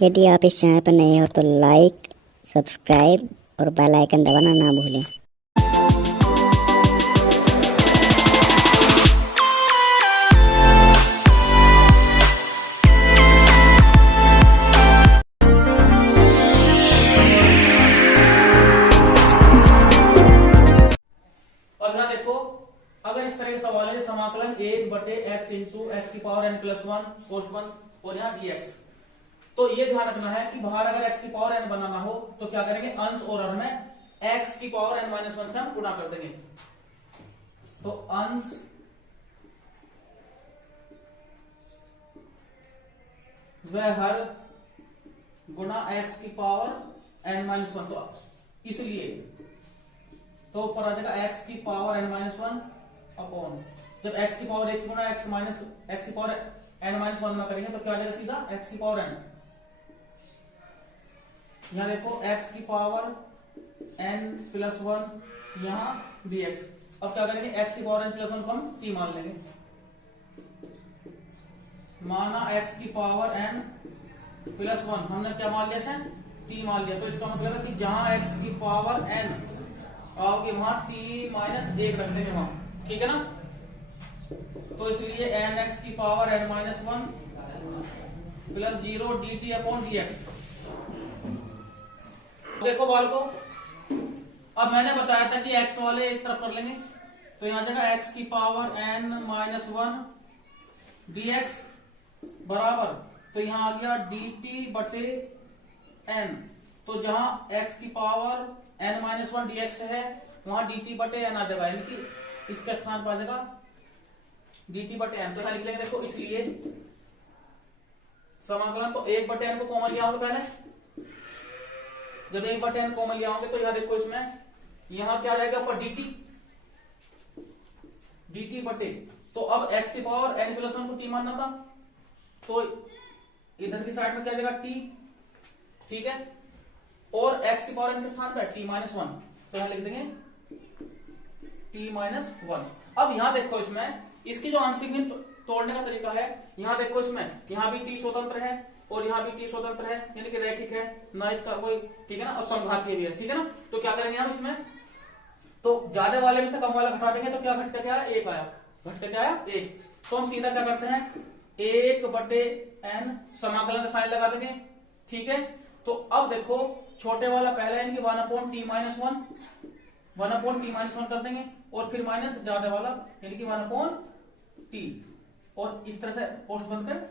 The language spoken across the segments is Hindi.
यदि आप इस चैनल पर नए हो तो लाइक, सब्सक्राइब और बेल आइकन दबाना ना भूलें। और यहाँ देखो, अगर इस तरह के सवाल है समाकलन 1/x इंटू एक्स की पावर n प्लस 1 कोष्ट बंद और यहाँ dx, तो ये ध्यान रखना है कि बाहर अगर x की पावर n बनाना हो तो क्या करेंगे, अंश और हर में x की पावर n माइनस 1 से हम गुणा कर देंगे। तो अंश व हर गुणा x की पावर n माइनस 1, तो इसलिए तो ऊपर आ जाएगा x की पावर n माइनस 1 अपॉन, जब x की पावर 1 गुणा x की पावर n माइनस 1 में करेंगे तो क्या आ जाएगा, सीधा x की पावर n। यहां देखो x की पावर n प्लस 1 यहां dx। अब क्या करेंगे, x की पावर n प्लस 1 को हम t मान लेंगे। माना x की पावर n प्लस 1 हमने क्या मान लिया, t मान लिया, तो इसका मतलब है कि जहां x की पावर n आओगे वहां t माइनस 1 रख देंगे वहां, ठीक है ना। तो इसलिए एन एक्स की power n minus 1 plus 0 dt upon dx। देखो बाल को, अब मैंने बताया था कि x वाले एक तरफ कर लेंगे, तो यहां जाएगा x की पावर n माइनस 1 dx बराबर, तो यहां आ गया dt बटे n। तो जहां x की पावर n माइनस 1 dx है वहां dt बटे n आ जाएगा, यानी कि इसका स्थान पर आ जाएगा dt बटे n। तो यहां लिख लेंगे, देखो इसलिए समाकलन, तो 1 बटे n को कॉमन लिया होंगे पहले, जब 1 बटे n कॉमन लिया होंगे तो यहां देखो इसमें यहां क्या रहेगा पर dt बटे, तो अब x की पावर n प्लस 1 को t मानना था, तो इधर की साइड में क्या जाएगा t, ठीक है, और x की पावर n के स्थान पर t माइनस 1, तो यहां लिख देंगे t माइनस 1। अब यहां देखो इसमें इसकी जो आंशिक भिन्न तोड़ने का तरीका है, यहां देखो इसमें यहां भी t स्वतंत्र है और यहां भी t स्वतंत्र है, यानी कि रैखिक है ना इसका कोई, ठीक है ना, और समघातीय भी है, ठीक है ना। तो क्या करेंगे हम इसमें, तो ज्यादा वाले में से कम वाला घटा देंगे, तो क्या घटता क्या है, 1 आया, घटता क्या है 1। तो हम सीधा क्या करते हैं, 1 बटे n समाकलन का साइन लगा देंगे, ठीक है। तो अब देखो छोटे वाला पहला यानी कि 1 अपॉन टी माइनस 1 कर देंगे, और फिर माइनस ज्यादा वाला यानी कि 1 अपॉन टी, और इस तरह से पोस्ट बनकर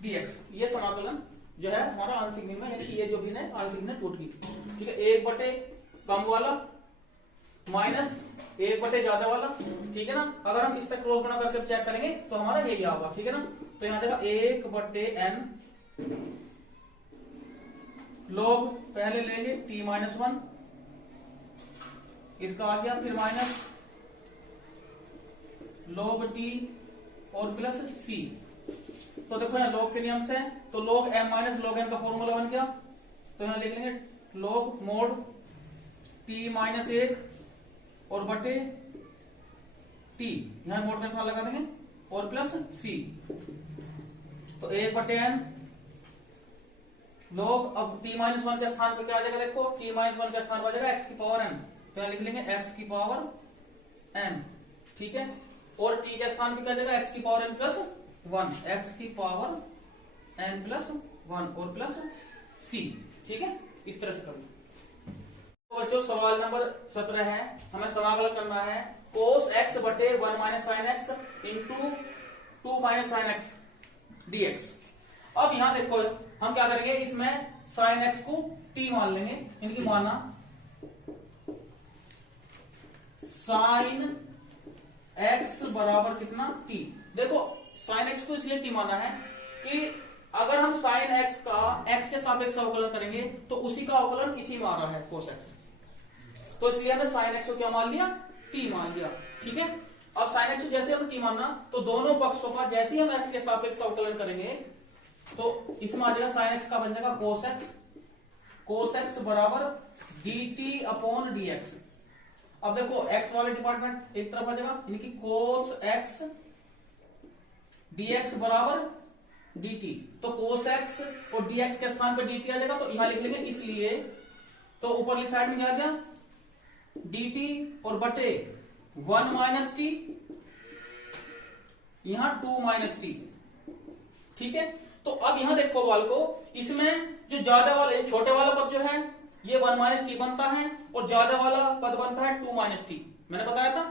dx। ये समाकलन जो है हमारा आंशिक भिन्न में, यानी कि ये जो भिन्न है आंशिक भिन्न टूट गई, ठीक है। 1 बटे कम वाला माइनस 1 बटे ज्यादा वाला, ठीक है ना। अगर हम इस पर क्रॉस गुणा करके चेक करेंगे तो हमारा ये होगा, ठीक है ना। तो यहां देखा 1 बटे n लोग पहले लेंगे t माइनस 1, इसका आ गया, फिर माइनस log t और प्लस c। तो देखो यहाँ log के नियम से, तो log m minus log n का फॉर्मूला बन गया, तो यहाँ लिख लेंगे log मोड t माइनस 1 और बटे t, यहाँ मोड का निशान लगा देंगे, और प्लस c। तो 1 बटे n log, अब t माइनस 1 के स्थान पर क्या आ जाएगा, देखो t माइनस 1 के स्थान पर आ जाएगा x की पावर n, तो यहाँ लिख लेंगे x की पावर n, ठीक है। और t के स्थान पर क्या आ जाएगा, x की पावर n प्लस 1, x की पावर n प्लस 1 और प्लस c, ठीक है। इस तरह से करना। तो बच्चों सवाल नंबर 17 है, हमें समाकलन करना है cos x बटे 1 minus sine x into 2 minus sine x dx। अब यहां देखो हम क्या करेंगे, इसमें साइन एक्स को t मान लेंगे, इनकी माना साइन x बराबर कितना t। देखो साइन x को इसलिए t माना है कि अगर हम साइन x का x के सापेक्ष अवकलन करेंगे तो उसी का अवकलन इसी में आ रहा है cos x, तो इसलिए हमने साइन x को क्या मान लिया, t मान लिया, ठीक है। अब साइन x को जैसे हम t मानना, तो दोनों पक्षों का जैसे ही हम x के सापेक्ष अवकलन करेंगे तो इसमें आ जाएगा साइन x का बन जाएगा cos x बराबर dt अपॉन dx। अब देखो x वाले डिपार्टमेंट एक तरफ आ जाएगा, यानी कि cos x dx बराबर dt। तो cos x और dx के स्थान पर dt आ जाएगा, तो यहां लिख लेंगे इसलिए। तो ऊपरली साइड में क्या आ गया, dt और बटे 1 माइनस टी, यहां 2 माइनस टी। ठीक है, तो अब यहां देखो बाल को, इसमें जो ज्यादा वाला छोटे वाला पद जो है ये 1 माइनस टी बनता है, और ज्यादा वाला पद बनता है 2 माइनस टी। मैंने बताया था,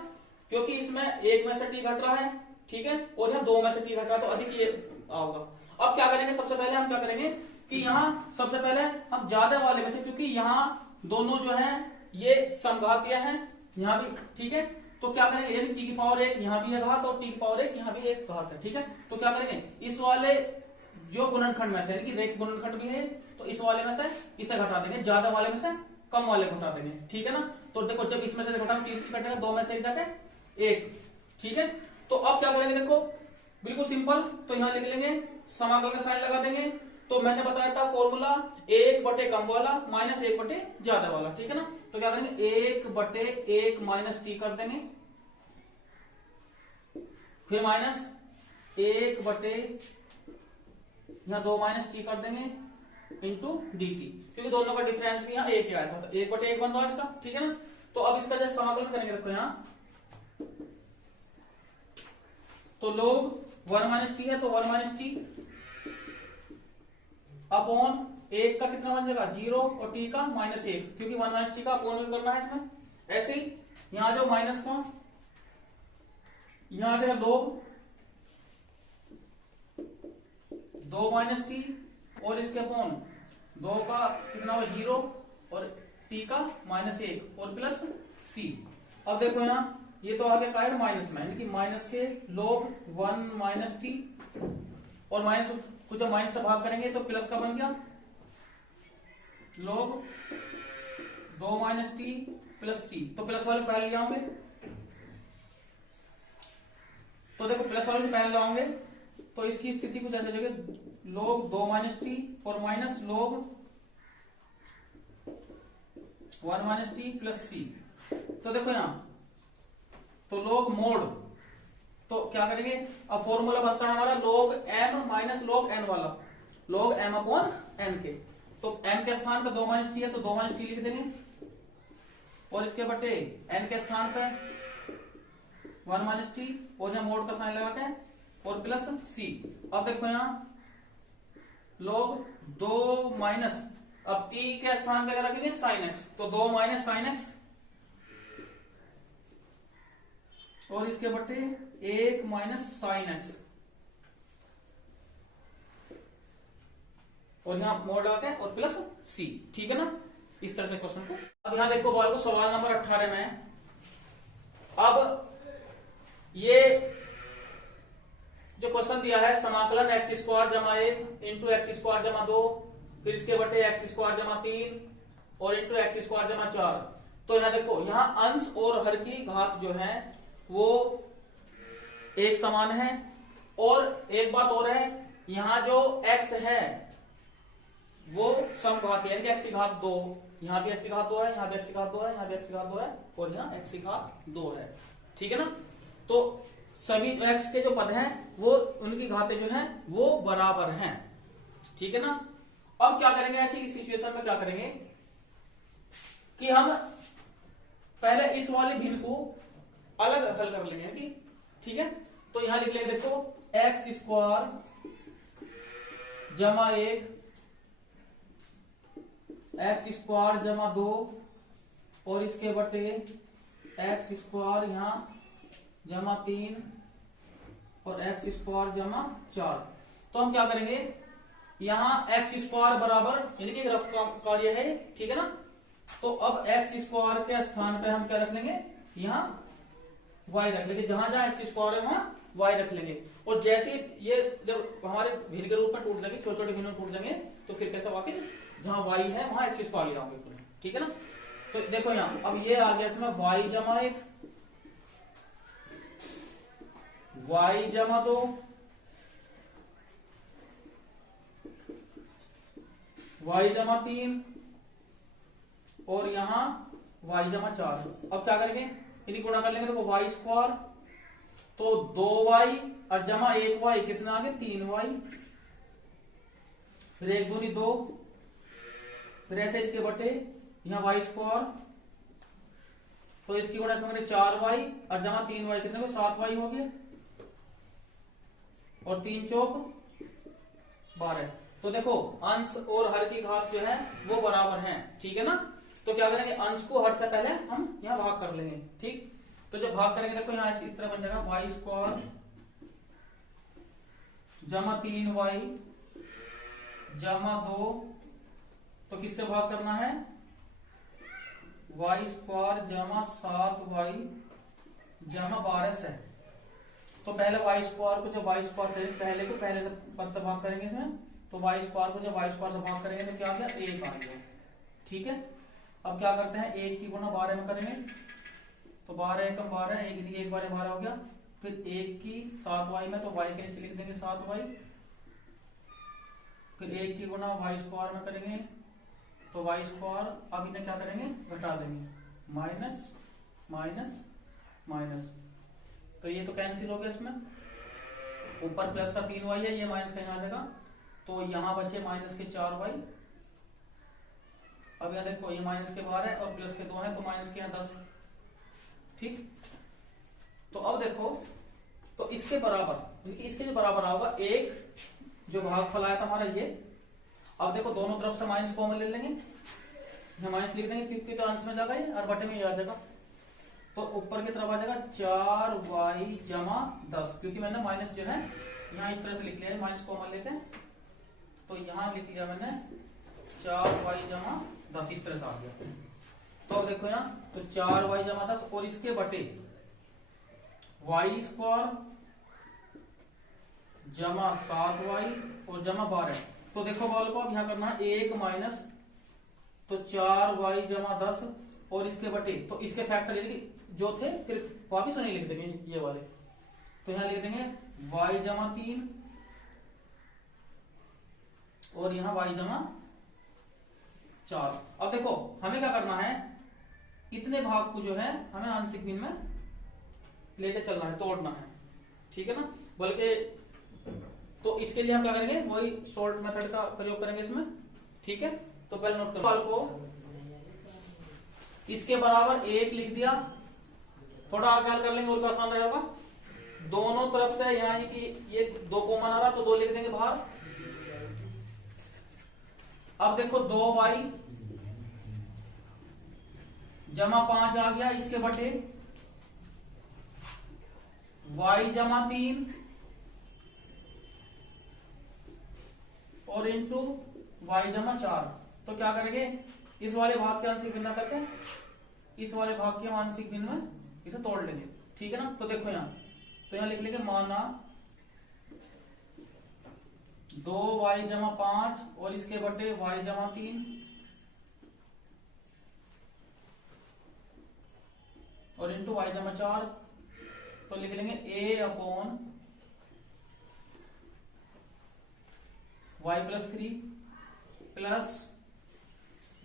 क्योंकि इसमें एक में से टी घट रहा है, ठीक है, और यहाँ 2 में से टी घट रहा है, तो अधिक ये आओगा। अब क्या करेंगे, सबसे पहले हम क्या करेंगे कि यहाँ सबसे पहले हम ज्यादा वाले में से, क्योंकि यहाँ दोनों जो है ये समघातीय हैं, यहाँ भी, ठीक है, तो क्या करेंगे, यानी टी की पावर 1 यहाँ भी है घात, और टी की पावर 1 यहाँ भी एक घात है, ठीक है। तो क्या करेंगे, इस वाले जो गुणनखंड में से, यानी कि रेखीय गुणनखंड भी है, तो इस वाले में से इसे घटा देंगे, ज्यादा वाले में से कम वाले घटा देंगे, ठीक है ना। तो देखो जब इसमें से घटाएंगे 30 कटेगा, 2 में से एक जाके 1, ठीक है। तो अब क्या करेंगे, देखो बिल्कुल सिंपल, तो यहां लिख लेंगे समाकल का साइन लगा देंगे। तो मैंने बताया था फॉर्मूला 1 बटे कम वाला माइनस 1 बटे ज्यादा वाला, ठीक है ना। तो क्या करेंगे, 1 बटे 1 माइनस टी कर देंगे, फिर माइनस 1 बटे यहाँ 2 माइनस टी कर देंगे इंटू डी टी, क्योंकि दोनों का डिफरेंस भी यहाँ 1 ही आया था, तो 1 बटे 1 बन रहा है इसका, ठीक है ना। तो अब इसका जैसे समाकलन करेंगे, देखो यहाँ तो लोग 1 माइनस टी है, तो 1 माइनस टी अपॉन 1 का कितना बन जाएगा 0, और टी का -1, क्योंकि 1 माइनस टी का अपॉन भी करना है इसमें। ऐसे ही यहां जो माइनस का यहां आ जाएगा लोग 2 माइनस टी, और इसके अपॉन 2 का कितना होगा 0, और टी का -1 और प्लस सी। अब देखो यहाँ ये तो आगे का है माइनस में, यानी कि माइनस के लोग 1 माइनस टी, और माइनस को जब माइनस से भाग करेंगे तो प्लस का बन गया लोग 2 माइनस टी प्लस सी। तो प्लस वाले पहले ले आओगे, तो देखो प्लस वाले पहले लाओगे तो इसकी स्थिति कुछ ऐसे जगह लोग 2 माइनस टी और माइनस लोग 1 माइनस टी प्लस सी। तो देखो यहां तो लोग मोड, तो क्या करेंगे, अब फॉर्मूला बनता है हमारा लोग m माइनस लोग n वाला, लोग m अपॉन n के। तो m के स्थान पे 2 माइनस टी है, तो 2 माइनस टी लिख देंगे, और इसके बटे n के स्थान पे 1 माइनस टी, और यहाँ मोड का साइन लगा के और प्लस सी। अब देखो यहाँ लोग 2 माइनस, अब t के स्थान पे रखेंगे साइन x, तो 2 माइनस साइन x, और इसके बटे 1 माइनस साइन x, और यहां मोड लगा के और प्लस सी, ठीक है ना। इस तरह से क्वेश्चन को, अब यहां देखो बॉल को सवाल नंबर 18 में, अब ये जो क्वेश्चन दिया है समाकलन x स्क्वायर जमा 1 इंटू एक्स स्क्वायर जमा 2, फिर इसके बटे एक्स स्क्वायर जमा 3 और इंटू एक्स स्क्वायर जमा 4। तो यहां देखो यहां अंश और हर की घात जो है वो एक समान है, और एक बात और है, यहां जो x है वो समघातीय है, x की घात 2, यहां भी x की घात 2 है, यहां भी x की घात 2 है, यहां भी x की घात 2 है, और यहां x की घात 2 है, ठीक है ना। तो सभी x के जो पद हैं वो उनकी घातें जो हैं वो बराबर हैं, ठीक है ना। अब क्या करेंगे, ऐसी सिचुएशन में क्या करेंगे कि हम पहले इस वाले भिन्न को अलग हल कर लेंगे, ठीक है। तो यहां लिख लेंगे, देखो एक्स स्क्वायर जमा 1, एक्स स्क्वायर जमा 2, और इसके बटे एक्स स्क्वायर यहां जमा 3 और एक्स स्क्वायर जमा 4। तो हम क्या करेंगे, यहां एक्स स्क्वायर बराबर, यानी कि रफ कार्य है, ठीक है ना। तो अब एक्स स्क्वायर के स्थान पे हम क्या रख लेंगे, यहां y रख लेंगे, जहां जहां एक्स स्क्वायर है वहां y रख लेंगे। और जैसे ये जब हमारे भिन्न के रूप में टूट जाएंगे, छोटे छोटे भिन्न टूट जाएंगे, तो फिर कैसा वाकई जहां y है वहां एक्स स्क्वायर ले आओगे, ठीक है ना। तो देखो यहां अब ये आ गया इसमें y जमा 1, y जमा 2, y जमा 3, और यहां y जमा 4। अब क्या करेंगे, यदि गुणा कर लेंगे तो y स्क्वायर, तो 2y और जमा 1y कितना आ गया 3y, फिर 1 दूनी 2, फिर ऐसे इसके बटे यहाँ वाई स्क्वायर, तो इसकी गुणा इसमें करें 4y और जमा 3y, कितने को 7y हो गया, और 3 चौक 12। तो देखो अंश और हर की घात जो है वो बराबर हैं, ठीक है ना। तो क्या करेंगे, अंश को हर से पहले हम यहाँ भाग कर लेंगे, ठीक। तो जब भाग करेंगे देखो यहाँ इस तरह बन जाएगा वाई स्क्वायर जमा 3y जमा 2, तो किससे भाग करना है, वाई स्क्वायर जमा 7y जमा 12 से। तो पहले वाई स्क्वायर को जब वाई स्क्वायर से पहले से पद से भाग करेंगे इसमें, तो वाई स्क्वायर को जब वाई स्क्वायर से भाग करेंगे तो क्या आ गया, 1 आ गया, ठीक है। अब क्या करते हैं, 1 की गुणा 12 में करेंगे, तो 12 एकम 12, 1 बार 12 हो गया। फिर 1 की 7y में, तो y के नीचे लिख देंगे 7y। फिर 1 की गुणा वाई स्क्वायर में करेंगे, तो वाई स्क्वायर, अब इन्हें क्या करेंगे, घटा देंगे, माइनस माइनस माइनस, तो ये तो कैंसिल हो गया इसमें। ऊपर प्लस का 3y है, ये माइनस का यहाँ आ जाएगा, तो यहाँ बचे माइनस के 4y। अब यहाँ देखो ये माइनस के 12 है और प्लस के 2 है, तो माइनस के यहाँ 10, ठीक। तो अब देखो, तो इसके बराबर, इसके जो बराबर होगा एक जो भागफल आया था हमारा ये। अब देखो दोनों तरफ से माइनस कॉमन ले लेंगे, यहाँ माइनस लिख देंगे क्योंकि तो अंश में जाएगा ये और बटे में ये आ जाएगा, तो ऊपर की तरफ आ जाएगा 4y जमा 10, क्योंकि मैंने माइनस जो है यहाँ इस तरह से लिख लिया है, माइनस कॉमन लेके, तो यहाँ लिख लिया मैंने 4y जमा 10, इस तरह से आ गया। तो अब देखो यहाँ, तो 4y जमा 10 और इसके बटे वाई स्क्वायर जमा 7y और जमा 12। तो देखो बॉल को अब यहाँ करना है 1 माइनस, तो 4y जमा 10 और इसके बटे, तो इसके फैक्टर जो थे फिर वापिस नहीं लिख देंगे ये वाले, तो यहाँ लिख देंगे y जमा 3 और यहाँ y जमा 4। अब देखो हमें क्या करना है, इतने भाग को जो है हमें आंशिक भिन्न में लेके चलना है, तोड़ना है, ठीक है ना। बल्कि तो इसके लिए हम क्या करेंगे, वही शॉर्ट मेथड का प्रयोग करेंगे इसमें, ठीक है। तो पहले नोट करो, को इसके बराबर 1 लिख दिया, थोड़ा आगे हल कर लेंगे और आसान रहेगा। दोनों तरफ से यानी कि ये 2 कॉमन आ रहा, तो 2 लिख देंगे बाहर। अब देखो 2y जमा 5 आ गया, इसके बटे y जमा 3 और इंटू y जमा 4। तो क्या करेंगे, इस वाले भाग के आंशिक भिन्न करके इस वाले भाग के आंशिक भिन्न में इसे तोड़ लेंगे, ठीक है ना। तो देखो यहाँ, तो यहाँ लिख लेंगे माना 2y जमा 5 और इसके बटे y जमा 3 और इंटू y जमा 4। तो लिख लेंगे a upon y plus 3 plus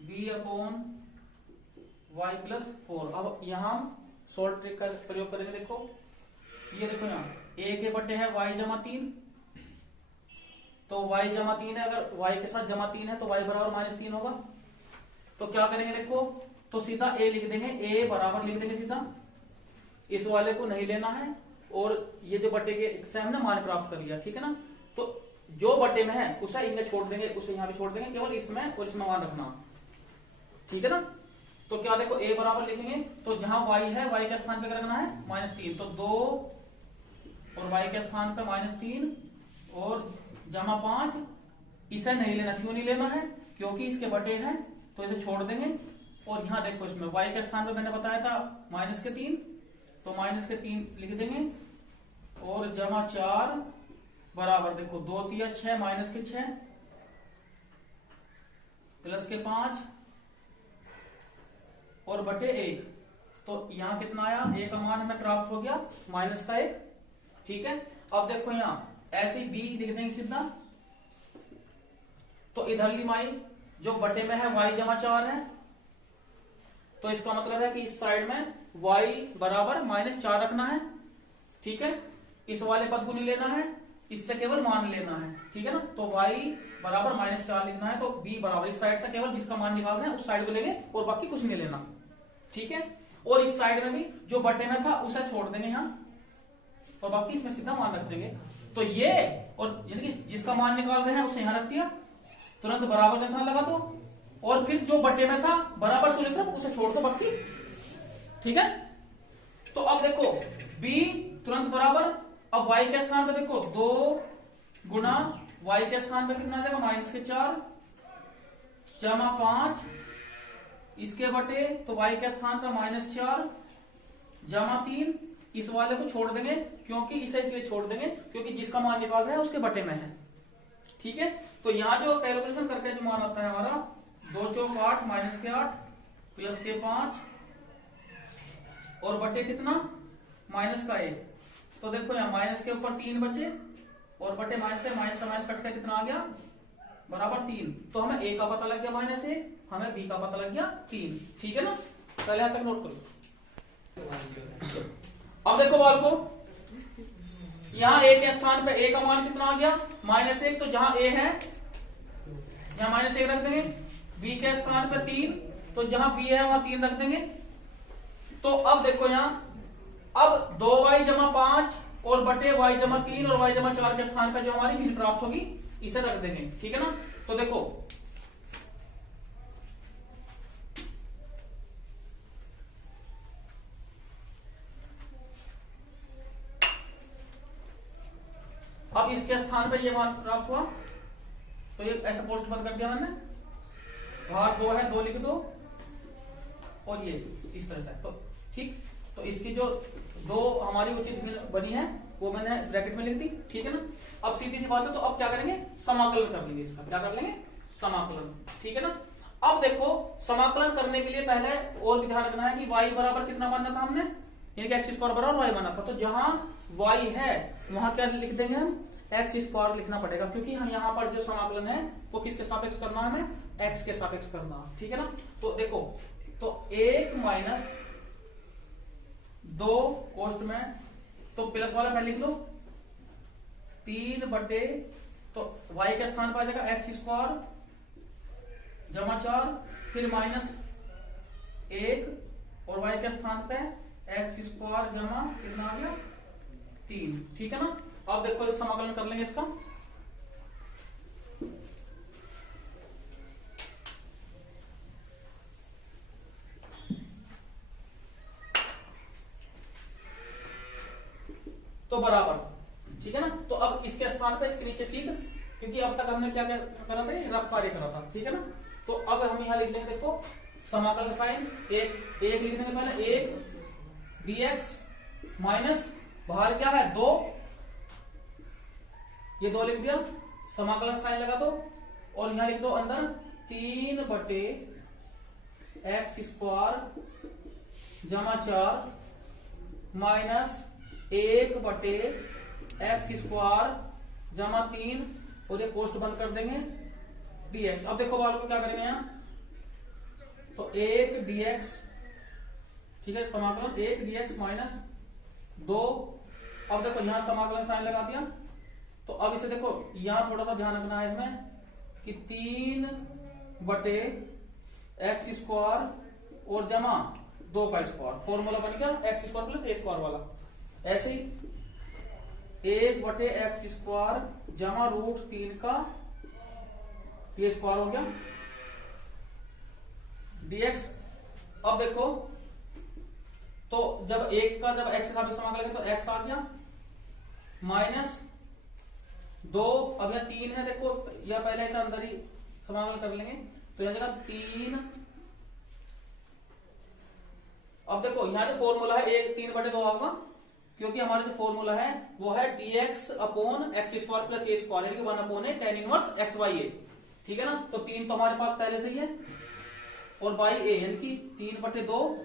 b upon y plus 4। अब यहां शॉर्ट ट्रिक का प्रयोग करेंगे। देखो ये देखो यहाँ a के बटे है y जमा 3, तो y जमा 3 है, अगर y के साथ जमा 3 है तो y बराबर -3 होगा। तो क्या करेंगे, देखो तो सीधा a लिख देंगे, a बराबर लिख देंगे सीधा, इस वाले को नहीं लेना है, और ये जो बटे के से हमने मान प्राप्त कर लिया, ठीक है ना। तो जो बटे में है उसे इनमें छोड़ देंगे, उसे यहाँ भी छोड़ देंगे, केवल इसमें और इसमें मान रखना, ठीक है ना। तो क्या देखो a बराबर लिखेंगे, तो जहां y है y के स्थान पे क्या रखना है -3, तो 2 और y के स्थान पे -3 और जमा 5। इसे नहीं लेना, क्यों नहीं लेना है, क्योंकि इसके बटे हैं, तो इसे छोड़ देंगे। और यहाँ देखो इसमें y के स्थान पे मैंने बताया था -3, तो -3 लिख देंगे और जमा 4 बराबर देखो 2 3 6 -6 प्लस के 5 और बटे 1। तो यहां कितना आया, 1 का मान हमें प्राप्त हो गया -1, ठीक है। अब देखो यहां ऐसे b लिख देंगे सीधा, तो इधर लिमाई जो बटे में है y जमा 4 है, तो इसका मतलब है कि इस साइड में y बराबर -4 रखना है, ठीक है। इस वाले पद को नहीं लेना है, इससे केवल मान लेना है, ठीक है ना। तो y बराबर -4 लिखना है तो b बराबर इस साइड से केवल जिसका मान निकाल रहे हैं उस साइड को लेंगे और बाकी कुछ नहीं लेना, ठीक है। और इस साइड में भी जो बटे में था उसे छोड़ देंगे यहाँ और बाकी इसमें सीधा मान रख देंगे। तो ये और यानी कि जिसका मान निकाल रहे हैं उसे यहाँ रख दिया, तुरंत बराबर का निशान लगा दो और फिर जो बटे में था बराबर से लिख रहा उसे छोड़ दो बाकी, ठीक है। तो अब देखो b तुरंत बराबर, अब y के स्थान पे देखो 2 गुना y के स्थान पे कितना आ जाएगा -4 जमा 5 इसके बटे, तो y के स्थान पे -4 जमा 3, इस वाले को छोड़ देंगे क्योंकि इसे इसलिए छोड़ देंगे क्योंकि जिसका मान निकाल रहा है उसके बटे में है, ठीक है। तो यहां जो कैलकुलेशन करके जो मान आता है हमारा 2 चौक 8 -8 प्लस के 5 और बटे कितना -1, तो देखो यहाँ माइनस के ऊपर 3 बचे और बटे माइनस के माइनस से माइनस कट के कितना आ गया बराबर 3, तो हमें a का पता लग गया -1, हमें b का पता लग गया 3, ठीक है ना। पहले यहां तक नोट करो। अब देखो बाल को, यहां a के स्थान पे a का मान कितना आ गया -1, तो जहां a है यहां -1 रख देंगे, b के स्थान पे 3, तो जहां b है वहां 3 रख देंगे। तो अब देखो यहां, अब 2y जमा 5 और बटे y जमा 3 और y जमा 4 के स्थान पे जो हमारी मीन प्राप्त होगी इसे रख देंगे, ठीक है ना। तो देखो अब इसके स्थान पे ये मान प्राप्त हुआ, तो ये ऐसा पोस्ट बंद कर दिया मैंने, बाहर 2 है 2 लिख दो और ये इस तरह से, तो ठीक। तो इसकी जो 2 हमारी उचित बनी है वो मैंने ब्रैकेट में लिख दी, ठीक है ना। अब सीधी सी बात है, तो अब क्या करेंगे समाकलन कर लेंगे इसका, क्या कर लेंगे समाकलन, ठीक है ना। अब देखो समाकलन करने के लिए पहले और भी ध्यान रखना है कि y बराबर कितना मानना था हमने, यानी कि x स्क्वायर बराबर y माना था, तो जहां y है वहां क्या लिख देंगे हम x स्क्वायर लिखना पड़ेगा, क्योंकि हम यहाँ पर जो समाकलन है वो किसके सापेक्ष करना है, हमें x के सापेक्ष करना, ठीक है ना। तो देखो, तो 1 माइनस 2 कोष्ट में, तो प्लस वाला पहले लिख लो 3 बटे, तो y के स्थान पर आ जाएगा x स्क्वायर जमा 4, फिर -1 और y के स्थान पे x स्क्वायर जमा कितना आ गया 3, ठीक है ना। अब देखो समाकलन कर लेंगे इसका, तो बराबर, ठीक है ना। तो अब इसके स्थान पे इसके नीचे, ठीक, क्योंकि अब तक हमने क्या क्या करा था, रफ कार्य करा था, ठीक है ना। तो अब हम यहां लिख लेंगे, देखो समाकलन साइन एक लिख देंगे पहले, 1 dx माइनस बाहर क्या है 2, ये 2 लिख दिया, समाकलन साइन लगा दो और यहां लिख दो अंदर 3 बटे x स्क्वायर जमा 4 माइनस 1 बटे x स्क्वायर जमा 3 और ये पोस्ट बंद कर देंगे dx। अब देखो बाल को क्या करेंगे यहां, तो 1 dx, ठीक है, समाकलन 1 dx माइनस 2, अब देखो यहां समाकलन साइन लगा दिया, तो अब इसे देखो यहां थोड़ा सा ध्यान रखना है इसमें कि 3 बटे x स्क्वायर और जमा 2 का स्क्वायर, फॉर्मूला बन गया x square plus a square वाला, ऐसे ही 1 बटे x स्क्वायर जमा √3 का ये स्क्वायर हो गया dx। अब देखो, तो जब 1 का जब x का भी समाकलन तो x आ गया -2, अब यह 3 है, देखो या पहले ऐसा अंदर ही समाकलन कर लेंगे, तो यह जगह 3, अब देखो यहाँ जो फॉर्मूला है 3 बटे 2 होगा, क्योंकि हमारा जो फॉर्मूला है वो है dx upon x square plus a square, यानी कि 1 upon tan inverse x by a, ठीक है ना। तो 3 तो हमारे पास पहले से ही है और बाई a यानी कि 3 बटे 2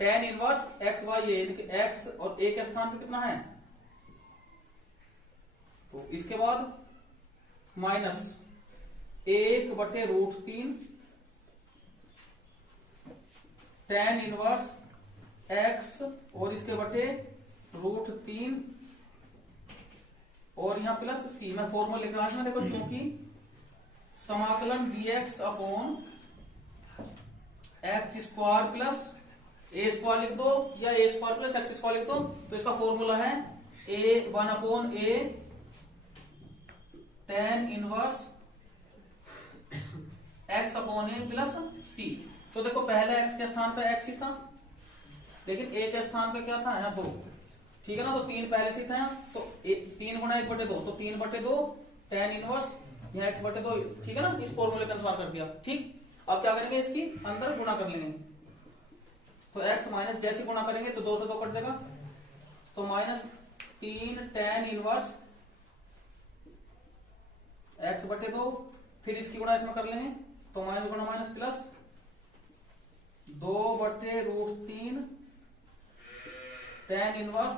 tan inverse x by a, यानी कि x और a के स्थान पे कितना है, तो इसके बाद माइनस 1 बटे √3 tan इनवर्स x और इसके बटे √3 और यहाँ प्लस सी। मैं फॉर्मूला लिख रहा हूं देखो, क्योंकि समाकलन dx upon X square plus A square लिख दो या A square plus X square लिख दो, तो इसका फॉर्मूला है A 1 upon A tan inverse x upon A plus C. तो देखो पहले x के स्थान पे x ही था, लेकिन a के स्थान पे क्या था, यहाँ 2, ठीक है ना। तो 3 पहले से था, तो 3 गुणा 1/2, तो 3/2 tan इनवर्स यहाँ x/2, ठीक है ना। इस फॉर्मूले के अनुसार कर दिया, ठीक। अब क्या करेंगे, इसकी अंदर गुणा कर लेंगे, तो x माइनस जैसे गुणा करेंगे तो 2 से 2 कट जाएगा, तो -3 tan इनवर्स x/2, फिर इसकी गुणा इसमें कर लेंगे, तो माइनस गुणा minus plus 2/√3 tan inverse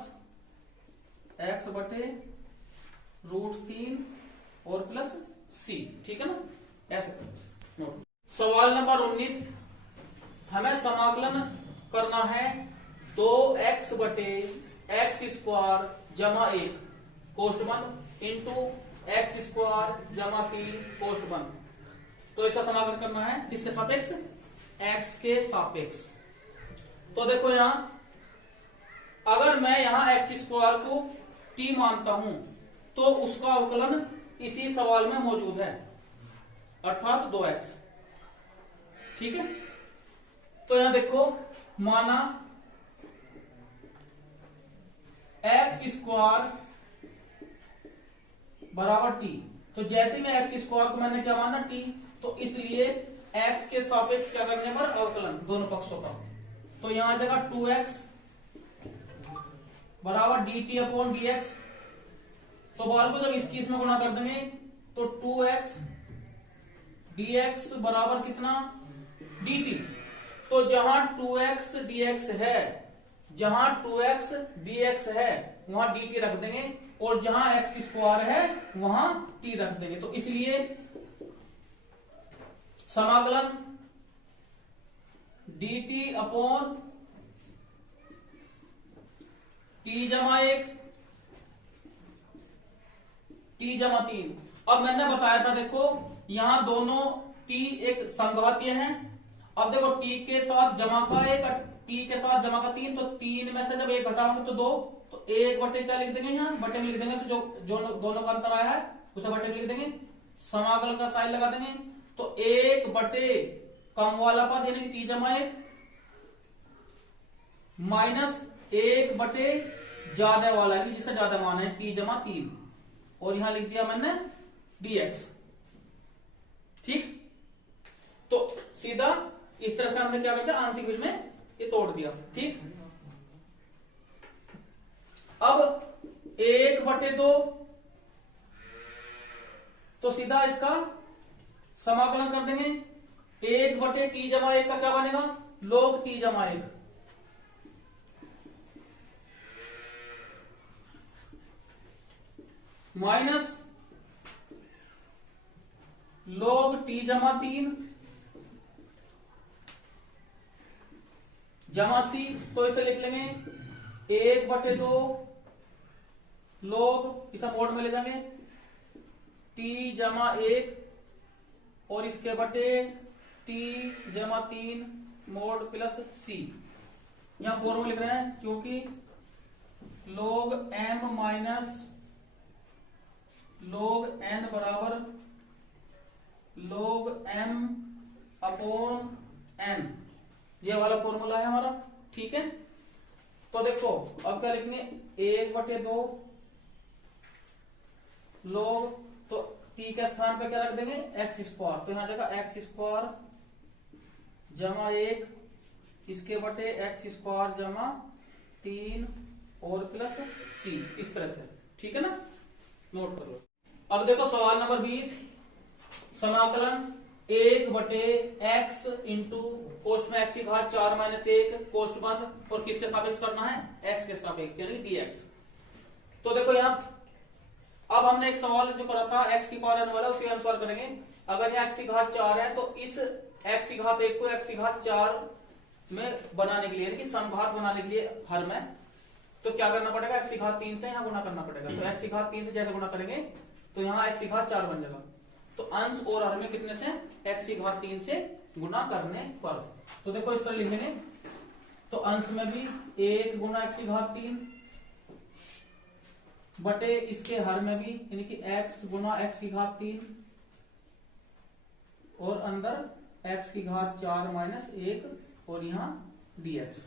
x/√3 और प्लस c, ठीक है ना। ऐसे नोट। सवाल नंबर 19, हमें समाकलन करना है 2x/x² जमा 1 कोष्ठ बंद इंटू x² जमा 3 कोष्ठ बंद। तो इसका समाकलन करना है किसके सापेक्ष, x के सापेक्ष। तो देखो यहां अगर मैं यहां x² को t मानता हूं तो उसका अवकलन इसी सवाल में मौजूद है, अर्थात 2x, ठीक है। तो यहां देखो माना x² बराबर t, तो जैसे में x² को मैंने क्या माना t, तो इसलिए x के सापेक्ष क्या करने पर अवकलन दोनों पक्षों का, तो यहां आ जाएगा 2x बराबर dt अपॉन dx। तो बार को जब इसकी इसमें गुणा कर देंगे तो 2x dx बराबर कितना, dt। तो जहां 2x dx है, जहां 2x dx है वहां dt रख देंगे, और जहां x² है वहां t रख देंगे। तो इसलिए समाकलन dt अपॉन t जमा 1 t जमा 3। अब मैंने बताया था देखो यहां दोनों t एक संघातीय हैं। अब देखो t के साथ जमा का 1 और t के साथ जमा का 3, तो 3 में से जब 1 घटाओगे तो 2, तो 1 बटे क्या लिख देंगे, यहाँ बटे में लिख देंगे, जो दोनों का अंतर आया है उसे बटे में लिख देंगे, समाकलन का साइन लगा देंगे। तो 1 बटे कम वाला पद यानी कि t जमा 1 माइनस 1 बटे ज्यादा वाला है जिसका ज्यादा मान है t जमा 3, और यहां लिख दिया मैंने dx, ठीक। तो सीधा इस तरह से हमने क्या कर दिया, आंशिक भिन्न में ये तोड़ दिया, ठीक। अब 1/2, तो सीधा इसका समाकलन कर देंगे, 1 बटे t जमा 1 का क्या बनेगा, log t जमा 1, माइनस log t जमा 3 जमा c। तो इसे लिख लेंगे 1/2 log, इसे मोड में ले जाएंगे t जमा 1 और इसके बटे t जमा 3 मोड प्लस c। यहां फॉर्मूला लिख रहे हैं क्योंकि log m minus log n बराबर log m अपॉन n, ये वाला फॉर्मूला है हमारा, ठीक है। तो देखो अब क्या लिखेंगे, 1/2 log, तो t के स्थान पे क्या रख देंगे, x², तो यहां जाएगा x² जमा 1 इसके बटे x² जमा 3 और प्लस c, इस तरह से, ठीक है ना, नोट कर लो। अब देखो सवाल नंबर 20, समाकलन 1/x इंटू कोष्ठ में x की घात 4 माइनस 1 कोष्ठ बंद, और किसके सापेक्ष करना है, x के सापेक्ष यानी dx। तो देखो यहां अब हमने एक सवाल जो करा था x की पावर n वाला, उसी अनुसार करेंगे। अगर यहाँ x की घात 4 है तो इस x की घात 1 को x की घात 4 में बनाने के लिए यानी कि समघात बनाने के लिए हर में तो क्या करना पड़ेगा, x की घात 3 से यहाँ गुना करना पड़ेगा। तो x की घात 3 से जैसे गुना करेंगे तो यहाँ x की घात 4 बन जाएगा। तो अंश और हर में कितने से, x की घात 3 से गुना करने पर। तो देखो इस तरह लिख लेंगे, तो अंश में भी 1 गुना x की घात 3 बटे इसके हर में भी यानी कि x गुना x की घात 3 और अंदर x की घात 4 माइनस 1 और यहाँ dx।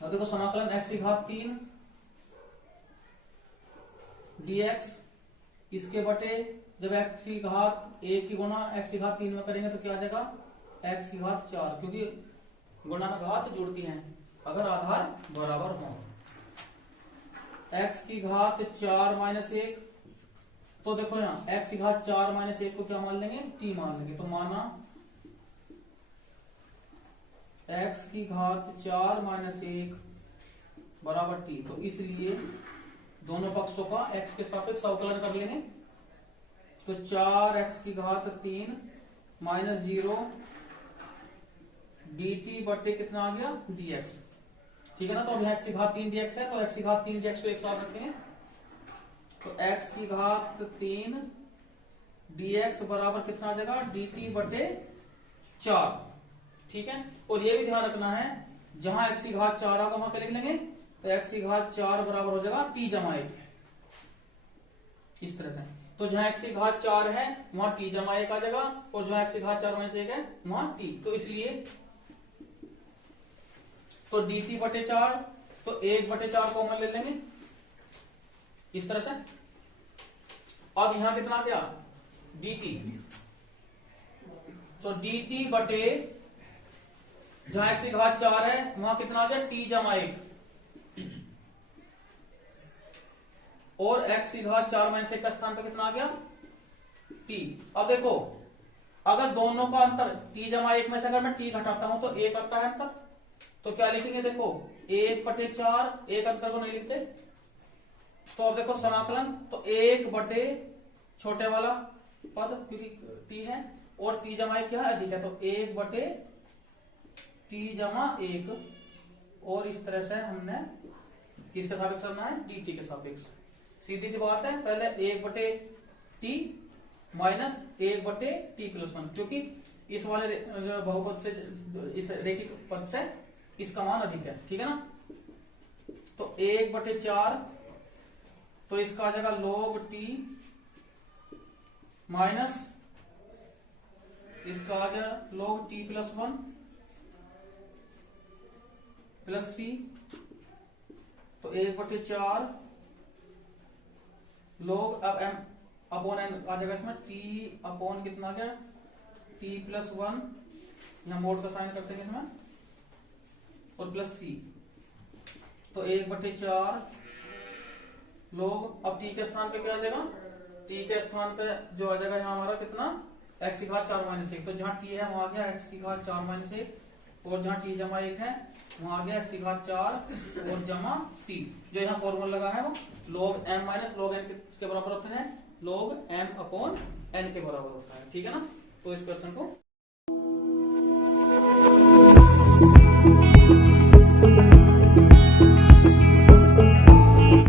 अब देखो समाकलन x की घात 3 dx इसके बटे जब x की घात 1 की गुना x की घात 3 में करेंगे तो क्या आ जाएगा, x की घात 4, क्योंकि गुणा में घात जुड़ती हैं अगर आधार बराबर हो। x की घात 4 माइनस 1, तो देखो यहाँ x की घात 4 माइनस 1 को क्या मान लेंगे, t मान लेंगे। तो माना x की घात 4 माइनस 1 बराबर t, तो इसलिए दोनों पक्षों का x के सापेक्ष अवकलन कर लेंगे। तो 4x की घात 3 माइनस 0 dt बटे कितना आ गया dx, ठीक है ना। तो अब x की घात 3 dx है, तो x की घात 3 dx को एक साथ रखेंगे। तो x की घात 3 dx बराबर कितना आ जाएगा, dt बटे 4, ठीक है। और ये भी ध्यान रखना है, जहां x की घात 4 होगा वहां क्या लिख लेंगे, तो x की घात 4 बराबर हो जाएगा t जमा 1, इस तरह से। तो जहां x की घात 4 है वहां t जमा 1 आ जाएगा, और जहां x की घात 4 माइनस 1 है वहां t। तो इसलिए तो dt बटे 4, तो 1 बटे 4 कॉमन ले लेंगे इस तरह से। अब यहां कितना आ गया dt, तो dt बटे जहां x की घात 4 है वहां कितना आ गया t जमा 1, और x की घात 4 माइनस 1 का स्थान पर कितना आ गया t। अब देखो अगर दोनों का अंतर t जमा 1 में से अगर मैं t घटाता हूं तो 1 आता है अंतर, तो क्या लिखेंगे, देखो 1 बटे 4, एक अंतर को नहीं लिखते। तो अब देखो समाकलन, तो 1 बटे छोटे वाला पद क्योंकि t है, और t जमा 1 क्या है अधिक है, तो 1 बटे t जमा 1, और इस तरह से हमने किसके सापेक्ष करना है, dt के सापेक्ष। सीधी सी बात है, पहले 1 बटे t माइनस 1 बटे t प्लस 1, क्योंकि इस वाले बहुपद से, इस रेखिक पद से इसका मान अधिक है, ठीक है ना। तो 1 बटे 4, तो इसका आ जाएगा log t माइनस इसका आ गया log t plus 1 plus c, तो 1 बटे 4 log, अब m अपॉन n आ जाएगा इसमें, t अपॉन कितना आ गया t प्लस 1, यहां मोड का साइन करते हैं इसमें, और प्लस c, तो 1 बटे 4 log, अब t के स्थान पे क्या आ जाएगा, t के स्थान पे जो आ जाएगा यहाँ हमारा कितना, x की घात 4 माइनस 1, तो जहां t है वहां आ गया x की घात 4 माइनस 1, और जहां t जमा 1 है वहां आ गया x की घात 4 और जमा c। जो यहाँ फॉर्मूला लगा है वो log m minus log n के बराबर होता है, log m अपॉन n के बराबर होता है, ठीक है ना। तो इस क्वेश्चन को